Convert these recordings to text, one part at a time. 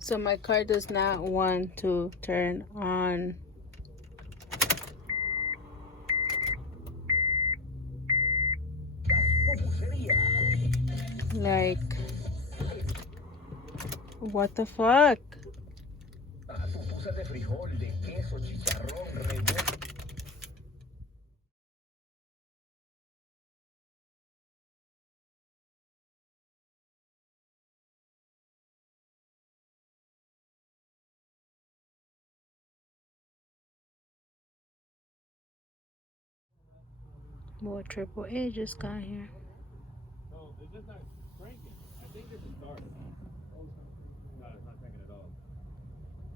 So my car does not want to turn on. Like, what the fuck? More triple A just got here. No, it's just not cranking. I think it's a start. No, it's not cranking at all.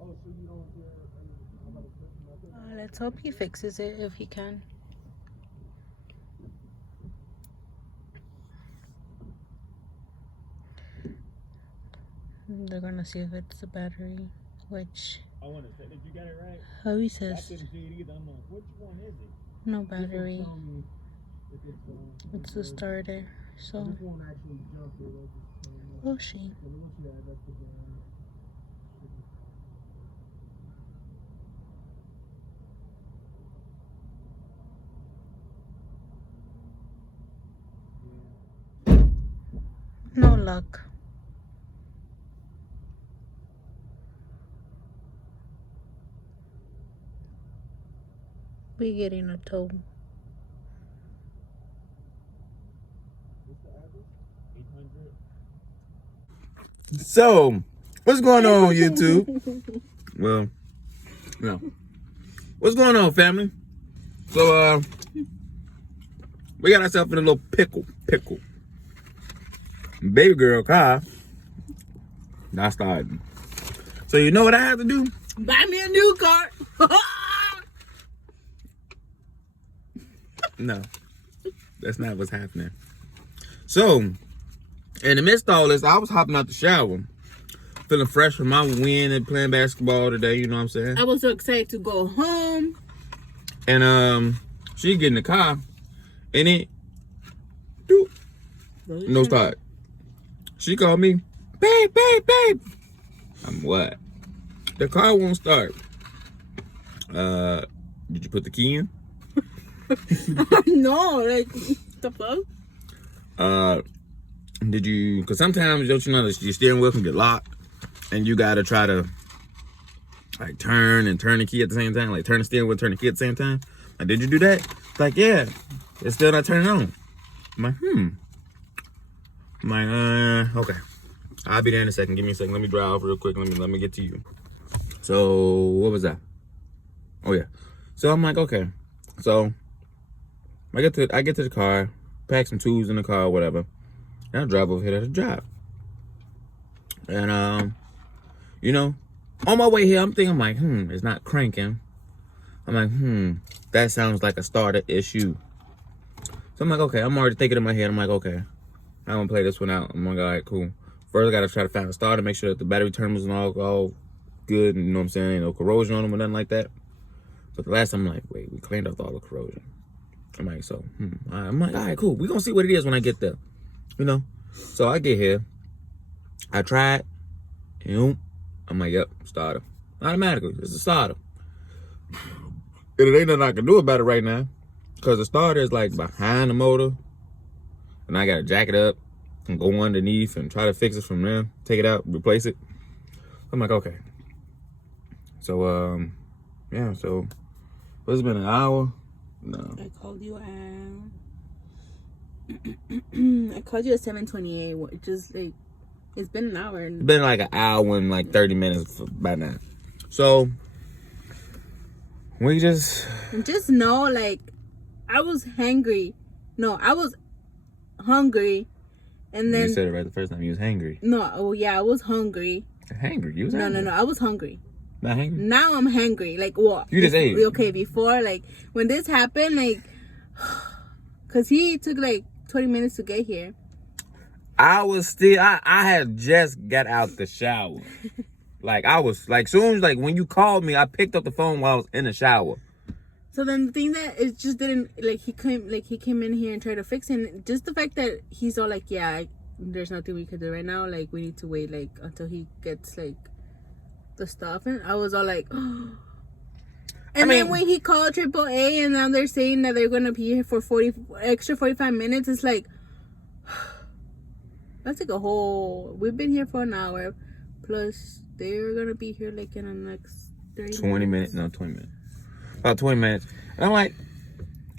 Oh, so you don't hear any. Let's hope he fixes it if he can. They're gonna see if it's the battery, which. I want to say, did you get it right? How he I says couldn't see it either. I'm like, which one is it? no battery. It's the starter. So. This won't actually jump it. Oh, she. No luck. We getting a tow. So, what's going on, YouTube? Well, no. What's going on, family? So, we got ourselves in a little pickle. Baby girl car not starting. So, you know what I have to do? Buy me a new car. No, that's not what's happening. So, in the midst of all this, I was hopping out the shower, feeling fresh from my win and playing basketball today, you know what I'm saying? I was so excited to go home. And she get in the car, and it, doop, no start. She called me, babe. I'm what? The car won't start. Did you put the key in? No, like, the fuck? Did you, because sometimes, don't you know, your steering wheel can get locked, and you gotta try to, like, turn the key at the same time, like, turn the steering wheel, turn the key at the same time? Like, did you do that? It's like, yeah, it's still not turning on. I'm like, I'm like, okay. I'll be there in a second. Give me a second. Let me drive real quick. Let me get to you. So, what was that? Oh, yeah. So, I'm like, okay. So, I get to the car, pack some tools in the car, whatever. And I drive over here to drive. And, you know, on my way here, I'm thinking, like, it's not cranking. I'm like, that sounds like a starter issue. So I'm like, okay, I'm already thinking in my head. I'm like, okay, I'm gonna play this one out. I'm like, all right, cool. First, I gotta try to find a starter, make sure that the battery terminals and all good, you know what I'm saying? Ain't no corrosion on them or nothing like that. But the last time, I'm like, wait, we cleaned up all the corrosion. I'm like, so, I'm like, all right, cool. We're gonna see what it is when I get there, you know? So I get here, I tried, and I'm like, yep, starter. Automatically, it's a starter. And it ain't nothing I can do about it right now, because the starter is like behind the motor, and I gotta jack it up and go underneath and try to fix it from there, take it out, replace it. I'm like, okay. So, yeah, so what's it been, an hour? No. I called you I called you at 7:28, which is like, it's been an hour. It's been like an hour and like 30 minutes by now. So, we just know, like, I was hungry. No, I was hungry. And then you said it right the first time. You was hangry. No, oh yeah, I was hungry. Hangry? You was hangry? No, I was hungry. Not hangry? Now I'm hungry. Like, what? You just ate. Okay, before, like, when this happened, like, because he took like 20 minutes to get here. I was still, I had just got out the shower. Like, I was, like, soon as, like, when you called me, I picked up the phone while I was in the shower. So then the thing that it just didn't, like, he came in here and tried to fix it. And just the fact that he's all like, yeah, there's nothing we could do right now. Like, we need to wait, like, until he gets, like, the stuff, and I was all like, and I mean- then when he called AAA, and now they're saying that they're gonna be here for 45 minutes, it's like, that's like a whole. We've been here for an hour, plus they're gonna be here like in the next 20 minutes. No, 20 minutes. About 20 minutes. And I'm like,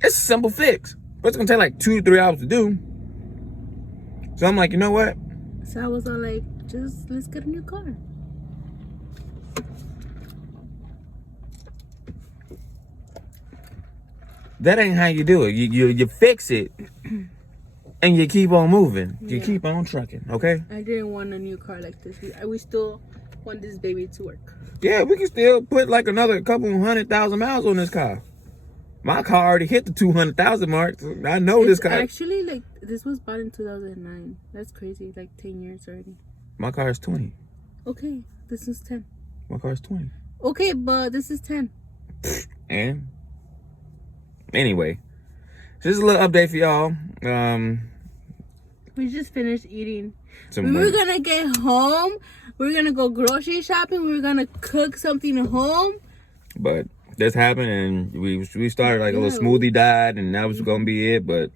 it's a simple fix. But it's going to take like 2 to 3 hours to do. So I'm like, you know what? So I was all like, just let's get a new car. That ain't how you do it. You fix it. And you keep on moving. You Yeah. keep on trucking, okay? I didn't want a new car like this. We still want this baby to work. Yeah, we can still put like another couple 100,000 miles on this car. My car already hit the 200,000 mark. So I know this It's car. actually like this was bought in 2009. That's crazy. Like 10 years already. My car is 20. Okay, this is 10. My car is 20. Okay, but this is 10. And anyway, just a little update for y'all. We just finished eating. Some We were wings. gonna get home. We were gonna go grocery shopping. We were gonna cook something at home. But this happened, and we started like a little Yeah. smoothie diet, and that was gonna be it. But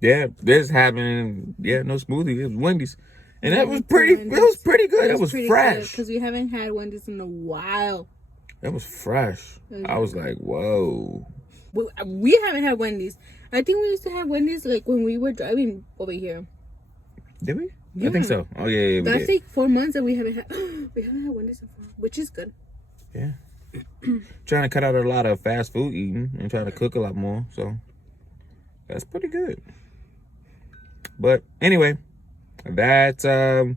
yeah, this happened. Yeah, no smoothie. It was Wendy's, and that was pretty. It was pretty good. It was fresh. Because we haven't had Wendy's in a while. That was fresh. I was like, whoa. We haven't had Wendy's. I think we used to have Wendy's like when we were driving over here. Did we? Yeah. I think so. Oh yeah, we That's did. like 4 months that we haven't had. We haven't had Wendy's in 4, which is good. Yeah. Trying to cut out a lot of fast food eating and trying to cook a lot more. So that's pretty good. But anyway, that's a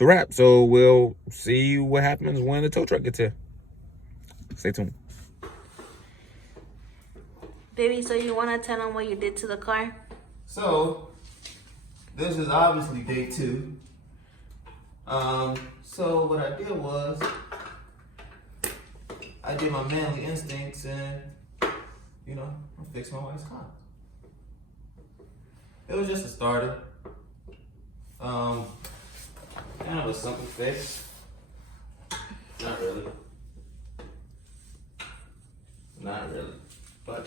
wrap. So we'll see what happens when the tow truck gets here. Stay tuned. Baby, so you want to tell them what you did to the car? So, this is obviously day 2. So what I did was, I did my manly instincts and, you know, I fixed my wife's car. It was just a starter. Kind of a simple fix. Not really. Not really. But,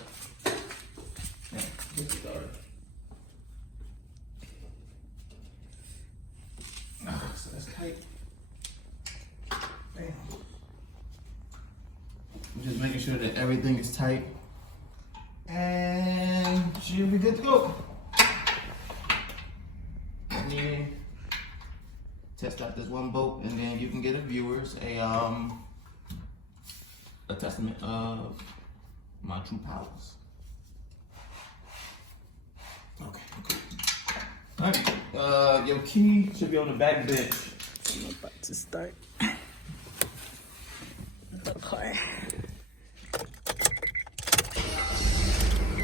yeah, just a starter. So that's tight. Bam. I'm just making sure that everything is tight. And she'll be good to go. And then test out this one bolt, and then you can get a viewers a testament of my true powers. Okay, cool. Alright, your key should be on the back bench. I'm about to start the car.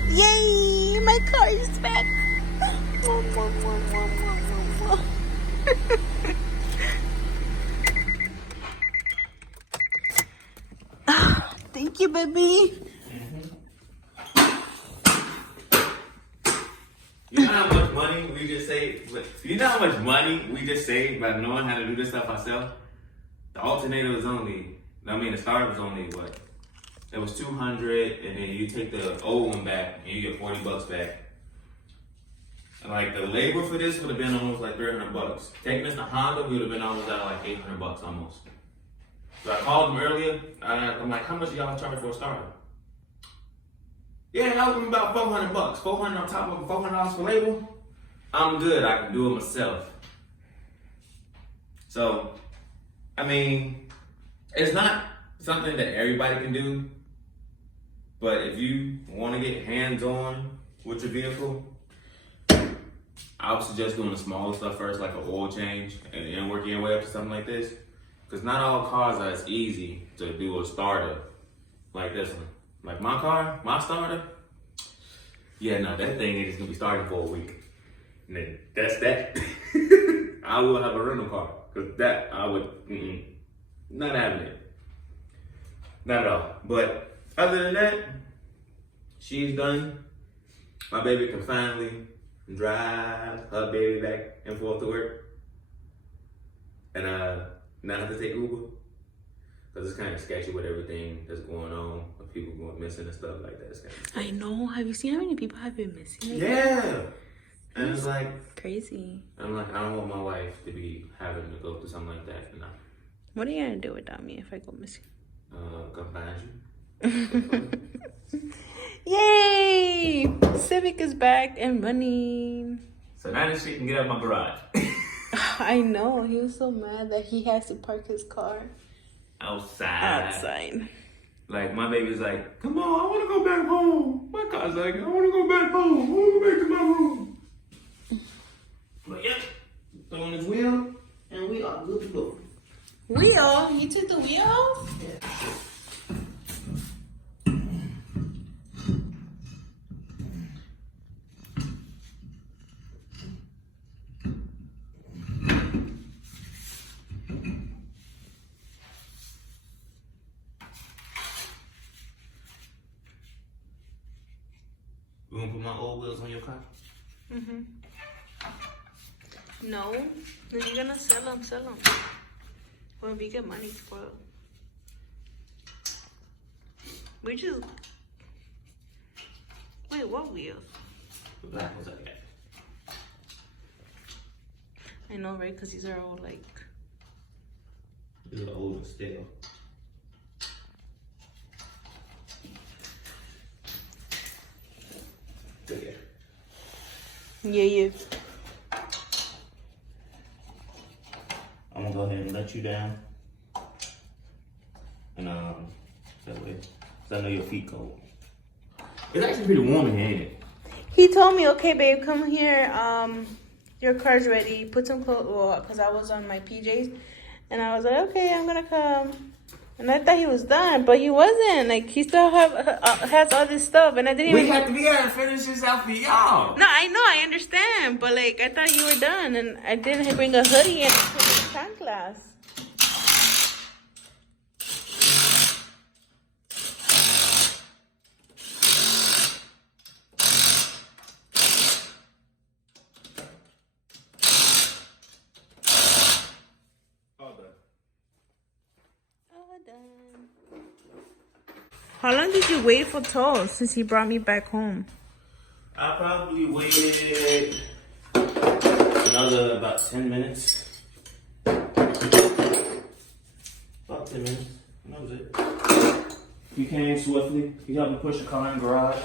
Yay! My car is back. Thank you, baby. You know how much money we just saved? You know how much money we just saved by knowing how to do this stuff ourselves? The alternator was only, the starter was only what? It was $200, and then you take the old one back, and you get $40 back. And like the labor for this would have been almost like $300. Taking this to Honda, we would have been almost at like $800 almost. So I called them earlier. I'm like, how much do y'all charge for a starter? Yeah, that was about $400. $400 on top of $400 for labor. I'm good. I can do it myself. So, I mean, it's not something that everybody can do. But if you want to get hands-on with your vehicle, I would suggest doing the smaller stuff first, like an oil change, and then working your way up to something like this. Because not all cars are as easy to do a starter like this one. Like my car, my starter, yeah, no, that thing ain't just gonna be starting for a week. And then that's that. I will have a rental car, because that, I would, not having it. Not at all. But other than that, she's done. My baby can finally drive her baby back and forth to work. And not have to take Uber. Because it's kind of sketchy with everything that's going on, with people going missing and stuff like that. It's kind of I know. Have you seen how many people have been missing? yeah. And it's like, Crazy. I'm like, I don't want my wife to be having to go through something like that. No. What are you gonna do without me if I go missing? Come find you. Yay! Civic is back and running. So now this shit can get out of my garage. I know. He was so mad that he has to park his car outside. Like, my baby's like, come on, I want to go back home. My car's like, I want to go back home. I want to go back to my room. But yeah, throw on his wheel, and we are good to go. Wheel? You took the wheel off? You want to put my old wheels on your car? Mm-hmm. No. Then you're gonna sell them. When we get money for it. We just... Wait, what wheels? The black ones I got. I know, right? Because these are all like... These are old still. So yeah. Yeah. I'm gonna go ahead and let you down. And that way, cause I know your feet cold. It's actually pretty warm in here, ain't it? He told me, okay, babe, come here. Your car's ready. Put some clothes, well, because I was on my PJs. And I was like, okay, I'm gonna come. And I thought he was done, but he wasn't. Like, he still has all this stuff, and I didn't even... We had to finish this out for y'all. No, I know, I understand, but like, I thought you were done, and I didn't bring a hoodie and put a sunglass. How long did you wait for Toll since he brought me back home? I probably waited another about 10 minutes. About 10 minutes. That was it. He came swiftly. He helped me push the car in the garage.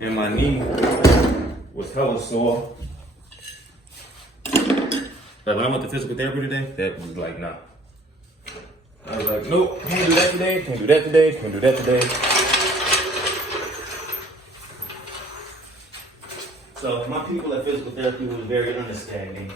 And my knee was hella sore. But when I went to physical therapy today, that was like, nah. I was like, nope, can't do that today, can't do that today, can't do that today. So my people at physical therapy was very understanding.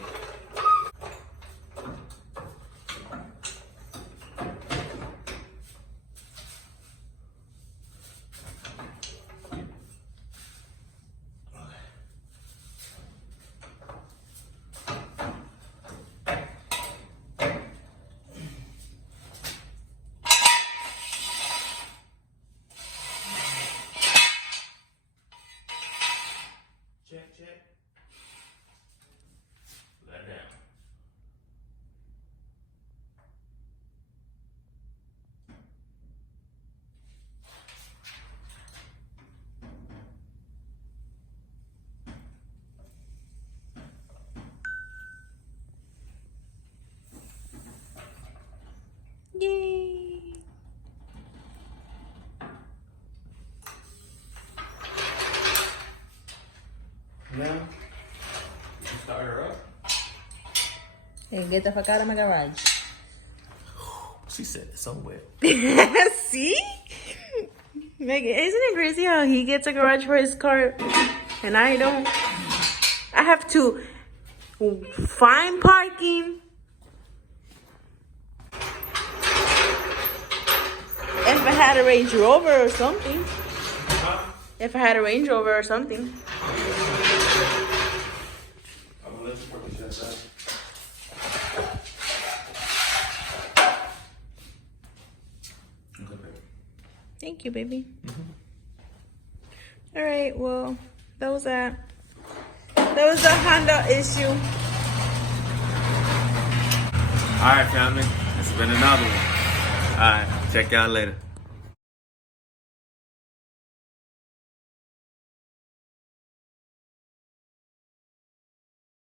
Check. Let down. Yay! Now, you can start her up. Hey, get the fuck out of my garage. She said it so well. See? Like, isn't it crazy how he gets a garage for his car and I don't? I have to find parking. If I had a Range Rover or something. If I had a Range Rover or something. I'm gonna let you probably shut that. Okay, baby. Thank you, baby. All right, well, that was the Honda issue. All right, family. This has been another one. All right. Check y'all later.